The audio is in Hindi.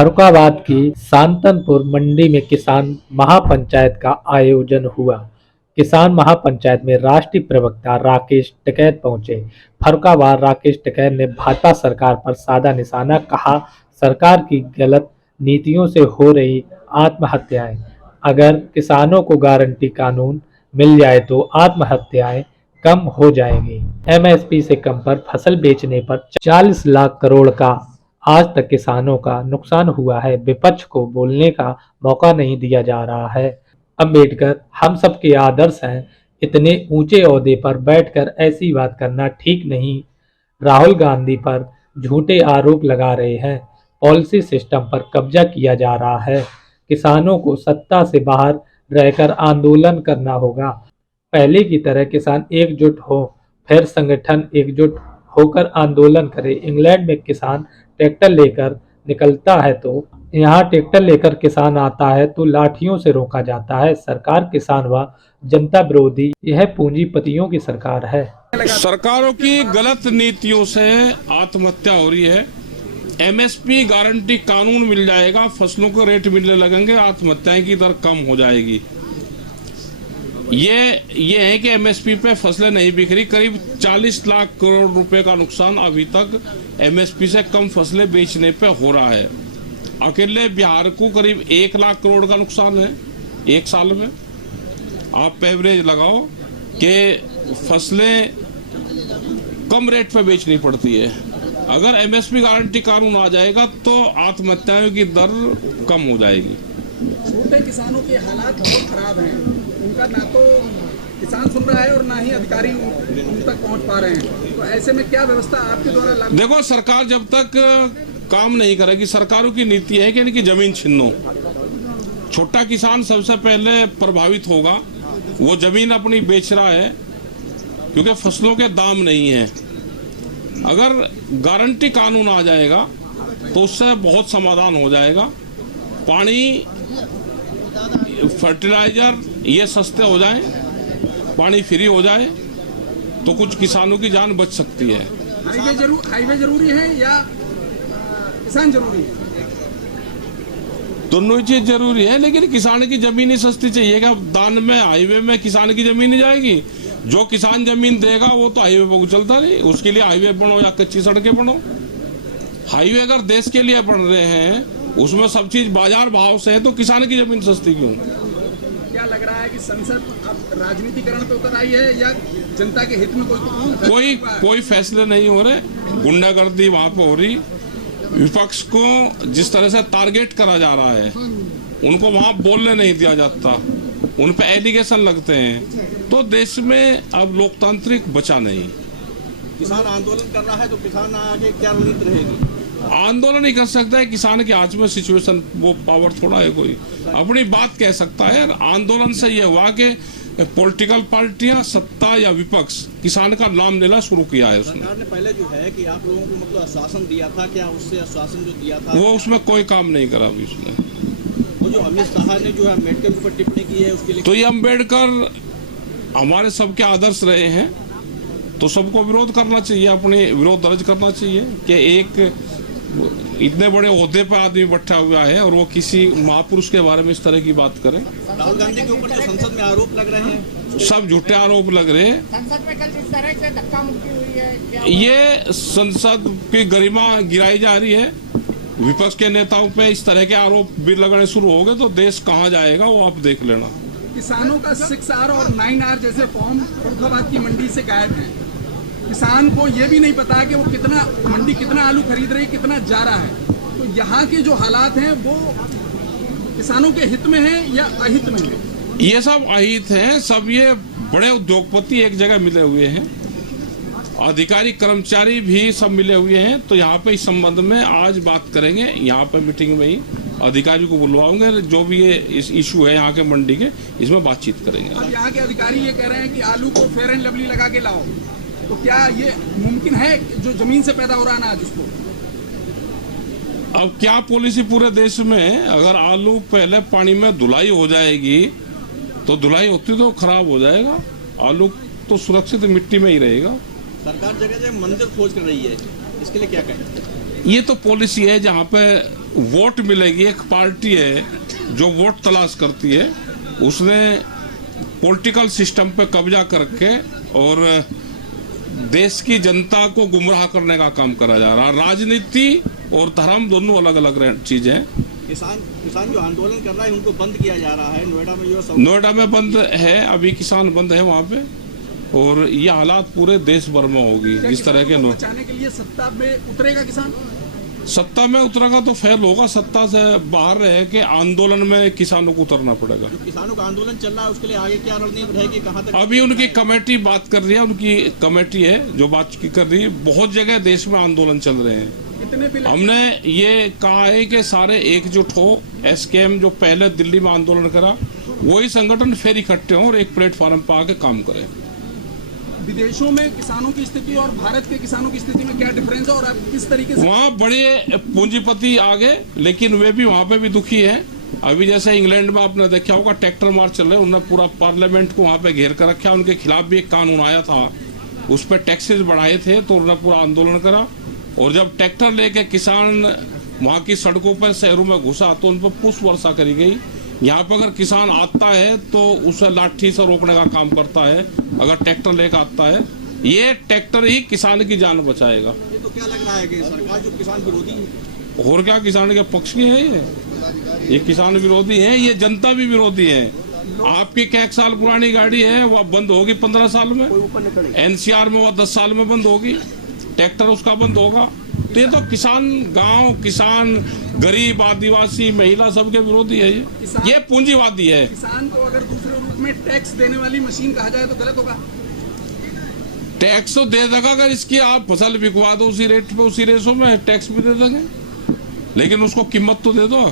फर्रुखाबाद की सांतनपुर मंडी में किसान महापंचायत का आयोजन हुआ। किसान महापंचायत में राष्ट्रीय प्रवक्ता राकेश टिकैत पहुंचे। फर्रुखाबाद राकेश टिकैत ने भाजपा सरकार पर साधा निशाना, कहा सरकार की गलत नीतियों से हो रही आत्महत्याएं। अगर किसानों को गारंटी कानून मिल जाए तो आत्महत्याएं कम हो जाएंगी। एमएसपी से कम पर फसल बेचने पर 40 लाख करोड़ का आज तक किसानों का नुकसान हुआ है। विपक्ष को बोलने का मौका नहीं दिया जा रहा है। अंबेडकर हम सबके आदर्श हैं। इतने ऊंचे ओहदे पर बैठकर ऐसी बात करना ठीक नहीं। राहुल गांधी पर झूठे आरोप लगा रहे हैं। पॉलिसी सिस्टम पर कब्जा किया जा रहा है। किसानों को सत्ता से बाहर रहकर आंदोलन करना होगा। पहले की तरह किसान एकजुट हो, फिर संगठन एकजुट होकर आंदोलन करे। इंग्लैंड में किसान ट्रैक्टर लेकर निकलता है तो यहाँ ट्रैक्टर लेकर किसान आता है तो लाठियों से रोका जाता है। सरकार किसान व जनता विरोधी, यह पूंजीपतियों की सरकार है। सरकारों की गलत नीतियों से आत्महत्या हो रही है। एमएसपी गारंटी कानून मिल जाएगा, फसलों को रेट मिलने लगेंगे, आत्महत्याएं की दर कम हो जाएगी। ये है कि एमएसपी पे फसलें नहीं बिक रही। करीब 40 लाख करोड़ रुपए का नुकसान अभी तक एमएसपी से कम फसलें बेचने पे हो रहा है। अकेले बिहार को करीब 1 लाख करोड़ का नुकसान है एक साल में। आप एवरेज लगाओ कि फसलें कम रेट पे बेचनी पड़ती है। अगर एमएसपी गारंटी कानून आ जाएगा तो आत्महत्याओं की दर कम हो जाएगी। छोटे किसानों के हालात बहुत खराब हैं। उनका ना तो किसान सुन रहा है और ना ही अधिकारी उन तक पहुंच पा रहे हैं। तो ऐसे में क्या व्यवस्था आपके द्वारा लागू? देखो, सरकार जब तक काम नहीं करेगी, सरकारों की नीति है कि इनकी जमीन छीनो। छोटा किसान सबसे पहले प्रभावित होगा। वो जमीन अपनी बेच रहा है क्योंकि फसलों के दाम नहीं है। अगर गारंटी कानून आ जाएगा तो उससे बहुत समाधान हो जाएगा। पानी, फर्टिलाइजर ये सस्ते हो जाएं, पानी फ्री हो जाए तो कुछ किसानों की जान बच सकती है। हाईवे जरूरी है या किसान जरूरी है? दोनों ही चीज जरूरी है, लेकिन किसान की जमीन ही सस्ती चाहिए। क्या दान में हाईवे में किसान की जमीन नहीं जाएगी? जो किसान जमीन देगा वो तो हाईवे पर चलता नहीं। उसके लिए हाईवे बनो या कच्ची सड़कें बनो। हाईवे अगर देश के लिए बन रहे हैं, उसमें सब चीज बाजार भाव से है, तो किसान की जमीन सस्ती क्यों? क्या लग रहा है कि संसद अब राजनीतिकरण पे उतर आई है या जनता के हित में कोई फैसले नहीं हो रहे? गुंडागर्दी वहां पर हो रही। विपक्ष को जिस तरह से टारगेट करा जा रहा है, उनको वहां बोलने नहीं दिया जाता, उन पे एलिगेशन लगते हैं, तो देश में अब लोकतांत्रिक बचा नहीं। किसान आंदोलन कर रहा है तो किसान आगे क्या रणनीति रहेगी? आंदोलन ही कर सकता है। किसान के हाथ में सिचुएशन, वो पावर थोड़ा है कोई अपनी बात कह सकता है। आंदोलन से यह हुआ कि पॉलिटिकल पार्टियां, सत्ता या विपक्ष, किसान का नाम लेना शुरू किया है। उसने सरकार ने पहले जो है कि आप लोगों को मतलब आश्वासन दिया था, क्या उससे आश्वासन जो दिया था वो उसमें कोई काम नहीं करा अभी उसने। वो जो अमित शाह ने जो है अम्बेडकर के ऊपर टिप्पणी की है उसके लिए, तो ये अम्बेडकर हमारे सबके आदर्श रहे हैं, तो सबको विरोध करना चाहिए, अपने विरोध दर्ज करना चाहिए कि एक इतने बड़े ओहदे पर आदमी बैठा हुआ है और वो किसी महापुरुष के बारे में इस तरह की बात करे। राहुल गांधी के ऊपर जो संसद में आरोप लग रहे हैं, सब झूठे आरोप लग रहे हैं। संसद में कल जिस तरह से धक्का मुक्की हुई है, ये संसद की गरिमा गिराई जा रही है। विपक्ष के नेताओं पे इस तरह के आरोप भी लगने शुरू हो गए तो देश कहाँ जाएगा वो आप देख लेना। किसानों का 6R और 9R जैसे फॉर्म फर्रुखाबाद की मंडी से गायब है। किसान को ये भी नहीं पता कि वो मंडी कितना आलू खरीद रही, कितना जा रहा है। तो यहाँ के जो हालात हैं वो किसानों के हित में है या अहित में है? ये सब अहित हैं। सब ये बड़े उद्योगपति एक जगह मिले हुए हैं, अधिकारी कर्मचारी भी सब मिले हुए हैं। तो यहाँ पे इस संबंध में आज बात करेंगे। यहाँ पे मीटिंग में ही अधिकारी को बुलवाऊंगे, जो भी ये इस इशू है यहाँ के मंडी के, इसमें बातचीत करेंगे। अब यहाँ के अधिकारी ये कह रहे हैं कि आलू को फेयर एंड लवली लगा के लाओ, तो क्या ये मुमकिन है जो जमीन से पैदा हो रहा है अनाज उसको? अब क्या पॉलिसी पूरे देश में? अगर आलू पहले पानी में धुलाई हो जाएगी तो धुलाई होती तो खराब हो जाएगा। आलू तो सुरक्षित मिट्टी में ही रहेगा। सरकार जगह जगह मंदिर खोज कर रही है, इसके लिए क्या कहें? ये तो पॉलिसी है जहाँ पे वोट मिलेगी। एक पार्टी है जो वोट तलाश करती है, उसने पॉलिटिकल सिस्टम पे कब्जा करके और देश की जनता को गुमराह करने का काम करा जा रहा है। राजनीति और धर्म दोनों अलग अलग चीजें हैं। किसान जो आंदोलन कर रहा है उनको बंद किया जा रहा है। नोएडा में बंद है, अभी किसान बंद है वहाँ पे, और ये हालात पूरे देश भर में होगी जिस तरह के। बचाने के लिए सत्ता में उतरेगा किसान? सत्ता में उतरेगा तो फेल होगा। सत्ता से बाहर रह के आंदोलन में किसानों को उतरना पड़ेगा। जो किसानों का आंदोलन चल रहा है उसके लिए आगे क्या रणनीति रहेगी, कहाँ तक? अभी उनकी कमेटी बात कर रही है, उनकी कमेटी है जो बात कर रही है। बहुत जगह देश में आंदोलन चल रहे हैं। हमने ये कहा है कि सारे एकजुट हो। एसकेएम जो पहले दिल्ली में आंदोलन करा, वही संगठन फिर इकट्ठे हों और एक प्लेटफॉर्म पर आके काम करें। विदेशों में किसानों की स्थिति और भारत के किसानों की स्थिति में क्या डिफरेंस है और आप किस तरीके से? वहाँ बड़े पूंजीपति आ गए, लेकिन वे भी वहाँ पे भी दुखी हैं। अभी जैसे इंग्लैंड में आपने देखा होगा ट्रैक्टर मार्च चल रहे हैं, उन्होंने पूरा पार्लियामेंट को वहाँ पे घेर कर रखा। उनके खिलाफ भी एक कानून आया था, उस पर टैक्सेस बढ़ाए थे, तो उन्होंने पूरा आंदोलन करा। और जब ट्रैक्टर लेके किसान वहाँ की सड़कों पर शहरों में घुसा तो उन पर पुष्प वर्षा करी गई। यहाँ पर अगर किसान आता है तो उसे लाठी से रोकने का काम करता है, अगर ट्रैक्टर लेकर आता है। ये ट्रैक्टर ही किसान की जान बचाएगा। ये तो क्या लग रहा है कि सरकार जो किसान विरोधी है? और क्या किसान के पक्ष की है? ये किसान विरोधी है, ये जनता भी विरोधी है। आपकी क्या 1 साल पुरानी गाड़ी है, वह बंद होगी 15 साल में। एनसीआर में वह 10 साल में बंद होगी, ट्रैक्टर उसका बंद होगा। तो ये तो किसान, गांव किसान, गरीब, आदिवासी, महिला सबके विरोधी है। ये पूंजीवादी है। किसान को अगर दूसरे रूप में टैक्स देने वाली मशीन कहा जाए तो गलत होगा? टैक्स तो दे देगा, अगर इसकी आप फसल बिकवा दो उसी रेट पे, उसी रेशो में टैक्स भी दे देंगे, लेकिन उसको कीमत तो दे दो।